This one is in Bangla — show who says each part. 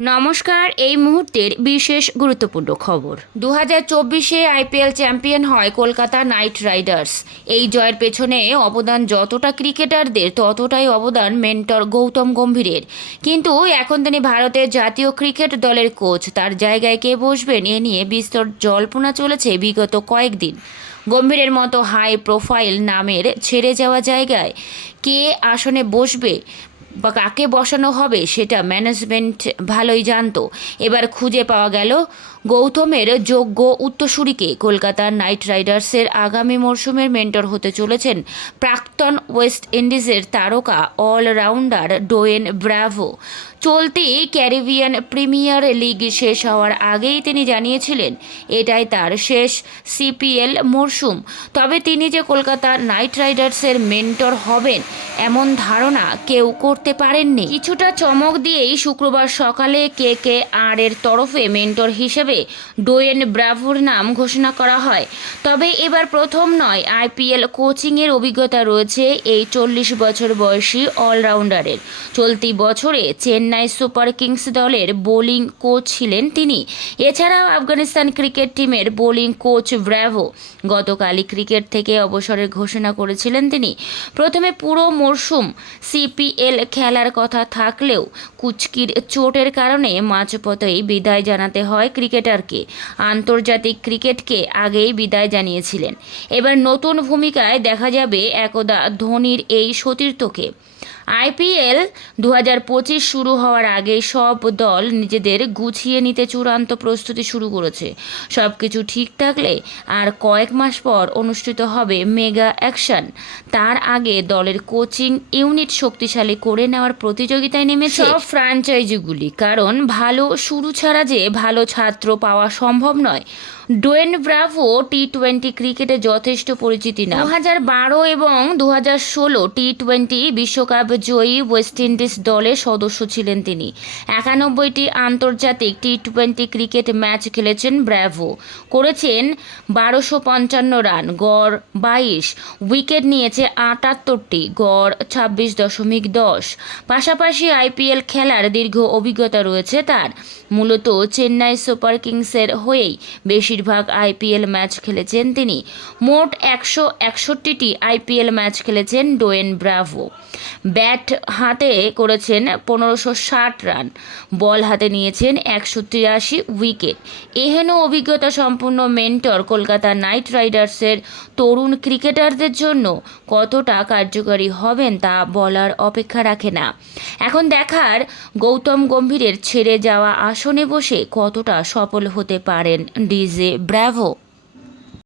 Speaker 1: নমস্কার, এই মুহূর্তের বিশেষ গুরুত্বপূর্ণ খবর। দু হাজার চব্বিশে আইপিএল চ্যাম্পিয়ন হয় কলকাতা নাইট রাইডার্স। এই জয়ের পেছনে অবদান যতটা ক্রিকেটারদের, ততটাই অবদান মেন্টর গৌতম গম্ভীরের। কিন্তু এখন তিনি ভারতের জাতীয় ক্রিকেট দলের কোচ। তার জায়গায় কে বসবেন, এ নিয়ে বিস্তর জল্পনা চলেছে বিগত কয়েকদিন। গম্ভীরের মতো হাই প্রোফাইল নামের ছেড়ে যাওয়া জায়গায় কে আসনে বসবে বা কাকে বসানো হবে সেটা ম্যানেজমেন্ট ভালোই জানতো। এবার খুঁজে পাওয়া গেল গৌতমের যোগ্য উত্তরসূরিকে। কলকাতার নাইট রাইডার্সের আগামী মরশুমের মেন্টর হতে চলেছেন প্রাক্তন ওয়েস্ট ইন্ডিজের তারকা অলরাউন্ডার ডোয়েন ব্রাভো। চলতি ক্যারিবিয়ান প্রিমিয়ার লিগ শেষ হওয়ার আগেই তিনি জানিয়েছিলেন, এটাই তার শেষ সিপিএল মরশুম। তবে তিনি যে কলকাতার নাইট রাইডার্সের মেন্টর হবেন, এমন ধারণা কেউ করতে পারেননি। কিছুটা চমক দিয়েই শুক্রবার সকালে কে কে আর এর তরফে মেন্টর হিসেবে ডোয়েন ব্রাভোর নাম ঘোষণা করা হয়। তবে এবার প্রথম নয়, আইপিএল কোচিংয়ের অভিজ্ঞতা রয়েছে এই চল্লিশ বছর বয়সী অলরাউন্ডারের। চলতি বছরে চেন্নাই সুপার কিংস দলের বোলিং কোচ ছিলেন তিনি। এছাড়াও আফগানিস্তান ক্রিকেট টিমের বোলিং কোচ ব্র্যাভো গতকালই ক্রিকেট থেকে অবসরের ঘোষণা করেছিলেন তিনি। প্রথমে পুরো মরশুম সিপিএল খেলার কথা থাকলেও কুচকির চোটের কারণে মাঝপথেই বিদায় জানাতে হয় ক্রিকেটারকে। আন্তর্জাতিক ক্রিকেটকে আগেই বিদায় জানিয়েছিলেন। এবার নতুন ভূমিকায় দেখা যাবে একদা ধোনির এই সতীর্থকে। আইপিএল দু হাজার পঁচিশ শুরু হওয়ার আগে সব দল নিজেদের গুছিয়ে নিতে চূড়ান্ত প্রস্তুতি শুরু করেছে। সব কিছু ঠিক থাকলে আর কয়েক মাস পর অনুষ্ঠিত হবে মেগা অ্যাকশন। তার আগে দলের কোচিং ইউনিট শক্তিশালী করে নেওয়ার প্রতিযোগিতায় নেমেছে সব ফ্র্যাঞ্চাইজিগুলি। কারণ ভালো শুরু ছাড়া যে ভালো ছাত্র পাওয়া সম্ভব নয় ডোয়েন ব্রাভো টি টোয়েন্টি ক্রিকেটে যথেষ্ট পরিচিতি না দু হাজার বারো এবং দু হাজার ষোলো টি টোয়েন্টি বিশ্বকাপ জয়ী ওয়েস্ট ইন্ডিজ দলের সদস্য ছিলেন তিনি। একানব্বইটি আন্তর্জাতিক টি টোয়েন্টি ক্রিকেট ম্যাচ খেলেছেন ব্র্যাভো করেছেন বারোশো পঞ্চান্ন রান, গড় বাইশ, উইকেট নিয়েছে আটাত্তরটি, গড় ছাব্বিশ দশমিক দশ। পাশাপাশি আইপিএল খেলার দীর্ঘ অভিজ্ঞতা রয়েছে তার। মূলত চেন্নাই সুপার কিংসের হয়েই বেশিরভাগ আইপিএল ম্যাচ খেলেছেন তিনি। মোট একশো একষট্টিটি আইপিএল ম্যাচ খেলেছেন ডোয়েন ব্রাভো। ব্যাট হাতে করেছেন পনেরোশো ষাট রান। বল হাতে নিয়েছেন একশো তিরাশি উইকেট। এহেন অভিজ্ঞতা সম্পূর্ণ মেন্টর কলকাতা নাইট রাইডার্সের তরুণ ক্রিকেটারদের জন্য কতটা কার্যকরী হবেন তা বলার অপেক্ষা রাখে না। এখন দেখার গৌতম গম্ভীরের ছেড়ে যাওয়া আসনে বসে কতটা সফল হতে পারেন ডিজে ব্র্যাভো